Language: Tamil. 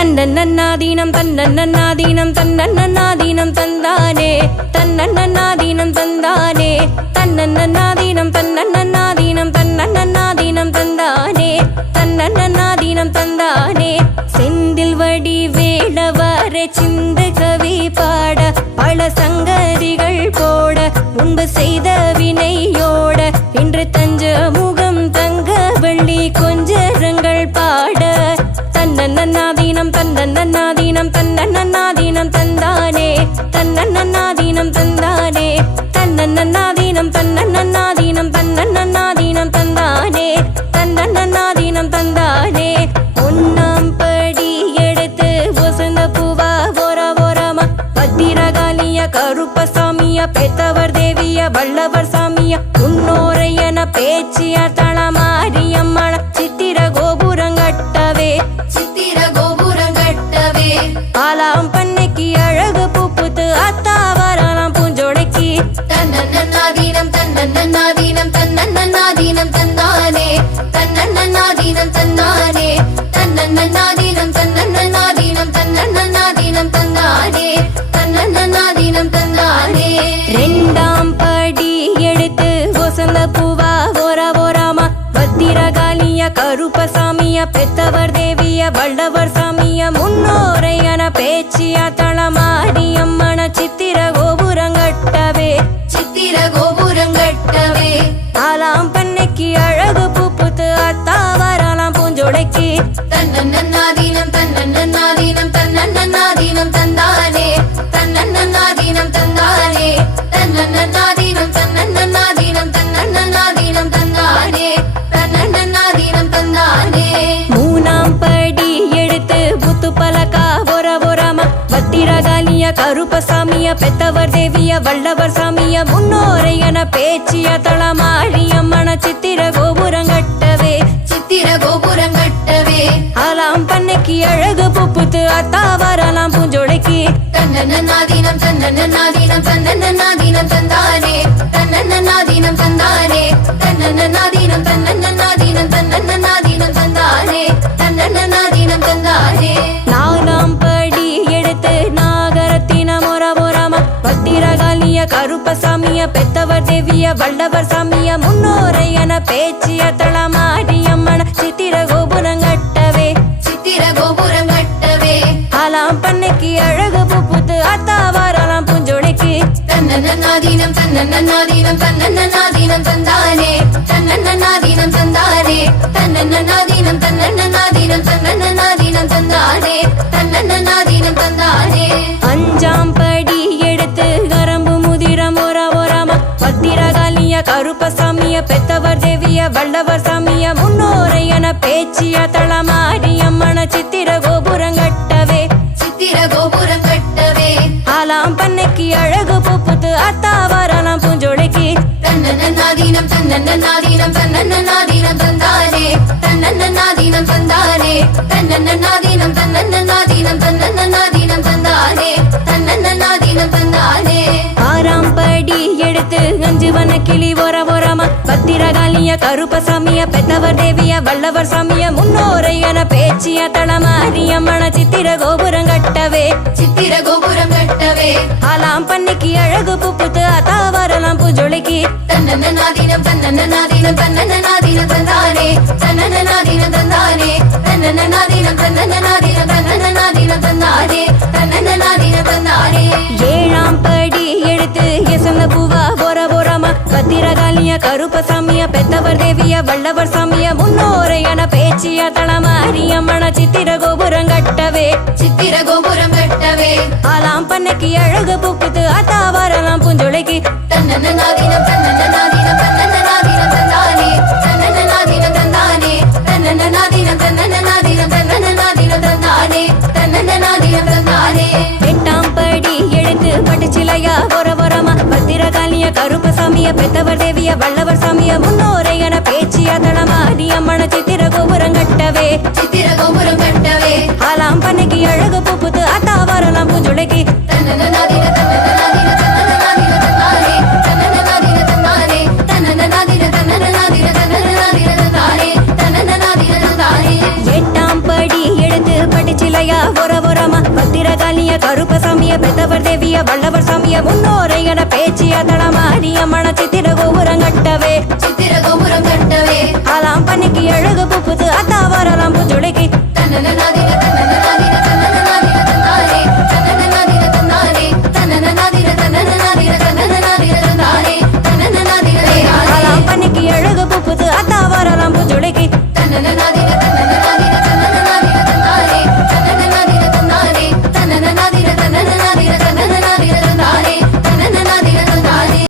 தன்னன்னாதீனம் தன்னன்னாதீனம் தன்னன்னாதீனம் தந்தானே. தன்னன்னாதீனம் தந்தானே. தன்னன்னாதீனம் தன்னன்னாதீனம் தன்னன்னாதீனம் தந்தானே. தன்னன்னாதீனம் தந்தானே. செந்தில் வடி வேடவர சிந்து கவி பாட பல சங்கதிகள் போட முன்பு செய்த வினையோட இன்று தஞ்ச முகம் தங்க வெள்ளி கொஞ்சரங்கள் பாட. தன்னன்னாதீனம் தன்னன்னாதீனம் தன்னன்னாதீனம் தந்தானே. தன்னன்னாதீனம் தந்தானே. தன்னன்னாதீனம் தன்னன்னாதீனம் தன்னன்னாதீனம் தந்தானே. தன்னன்னாதீனம் தந்தானே. ஒன்னாம் படி எடுத்து ஒசந்த பூவா போர போராமா பத்திரகாலிய கருப்பசாமிய பெத்தவர் தேவிய வல்லவர் சாமிய உன்னோரையன பேச்சிய தளமாரியம்மன ஆலாம் பண்ணைக்கு அழகு பூப்புத்து அத்தாவரலாம் பூஞ்சோடைக்கு. தன்னன்னாதீனம் தன்னன்னாதீனம் தன்னன்னாதீனம் தந்தானே தன்னன்னாதீனம் தந்தானே தன்னன்னாதீனம் தன்னன்னாதீனம் தன்னன்னாதீனம் தந்தானே தன்னன்னாதீனம் தந்தானே ரெண்டாம் படி எடுத்து வசந்த பூவா போரா போராமா பத்திரகாளிய கருப்பசாமிய பெத்தவர் தேவிய வல்லவர் முன்னோரையன பேச்சிய தளமாரியம்மன சித்திர கோபுரங்கட்டவே சித்திர கோபுரம் கட்டவே ஆலாம் பண்ணைக்கு அழகு பூப்புத்து அத்தாவரலாம் பூஞ்சோடைக்கு. தன்னன்னாதீனம் தன்னன்னாதீனம் தன்னன்னாதீனம் தந்தானே கருப்பசாமிய பெத்தவர் தேவிய வல்லவர் சாமிய முன்னோரையன பேச்சிய தளமாழியம்மன சித்திர கோபுரங்கட்டவே சித்திர கோபுரம் கட்டவே. ஆலாம் பண்ணைக்கு அழகு புப்புத்து அத்தாவரலாம் பூஞ்சோடைக்கு தன்னன்னாதீனம் தன்னன்னாதீனம் தன்னன்னாதீனம் தந்தானே. தன்னன்னாதீனம் தந்தானே. தன்னன்னாதீனம் தன்னன்னாதீனம் பெத்தவர் தேவிய வல்லவர் சாமிய முன்னோரையன பேச்சிய தளமாரியம்மன சித்திர கோபுரங்கட்டவே சித்திர கோபுரம் கட்டவே. ஆலாம் பண்ணைக்கு அழகு புப்புத்து அத்தாவாரலாம் பூஞ்சோடைக்கு. தன்னன்னாதீனம் தன்னன்னாதீனம் தன்னன்னாதீனம் தந்தானே. தன்னன்னாதீனம் தந்தானே. தன்னன்னாதீனம் தன்னன்னாதீனம் கருப்பசாமிய பெத்தவர் தேவிய வல்லவர் சாமிய முன்னோரையன பேச்சிய தளமாரியம்மன சித்திர கோபுரங்கட்டவே சித்திர கோபுரம் கட்டவே. ஆலாம் பண்ணைக்கு அழகு புப்புத்து அத்தாவரலாம் பூஞ்சோடைக்கு தன்னன்னாதீனம் தன்னன்னாதீனம் தன்னன்னாதீனம் தந்தானே தன்னன்னாதீனம் தந்தானே தன்னன்னாதீனம் தன்னன்னாதீனம் தன்னன்னாதீனம் தந்தானே தன்னன்னாதீனம் தந்தானே ஆறாம் படி எடுத்து அஞ்சு வன கிளி பத்திரகாளிய கருப்பசாமிய பெத்தவர் தேவிய வல்லவர் சாமிய முன்னோரையன பேச்சிய தளமாரியம்மன சித்திர கோபுரங்கட்டவே சித்திர கோபுரம் கட்டவே. ஆலாம் பண்ணைக்கு அழகு புப்புத்து அத்தாவரலாம் பூஞ்சோலைக்கு தன்னன்னாதீனம் தன்னன்னாதீனம் தன்னன்னாதீனம் தந்தானே. தன்னன்னாதீனம் தந்தானே. தன்னன்னாதீனம் தன்னன்னாதீனம் தன்னன்னாதீனம் கருப்பசாமிய பெத்தவர் தேவிய வல்லவர் சாமிய முன்னோரையன பேச்சிய தளமாரியம்மன சித்திர கோபுரங்கட்டவே சித்திர கோபுரம் கட்டவே. ஆலாம் பண்ணைக்கு அழகு புப்புத்து அத்தாவரலாம் பூஞ்சோலைக்கு. தன்னன்னாதீனம் தன்னன்னாதீனம் தன்னன்னாதீனம் பத்திரகாளிய கருப்பசாமிய பெத்தவர் தேவிய வல்லவர் சாமிய முன்னோரையன பேச்சிய தளமாரியம்மன சித்திர கோபுரங்கட்டவே சித்திர கோபுரம் கட்டவே. ஆலாம் பண்ணைக்கு அழகு புப்புத்து தந்தானே தன்னன்னாதீனம் தந்தானே எட்டாம் படி எடுத்து பட்டுச்சிலையா காலிய கருப்பசாமிய பெத்தவர் தேவிய வல்லவர் சாமிய முன்னோரை என பேச்சிய தளமாரியம்மன சித்திர கோபுரம் கட்டவே சித்திர கோபுரம் கட்டவே அலாம் பன்னிக்கு அழகு புப்புது அத்தா வரலாம் புஜுளைக்கு அலாம் பன்னிக்கு அழகு புப்புது அத்தா வரலாம் புஜுளைக்கு தன்னனனாதின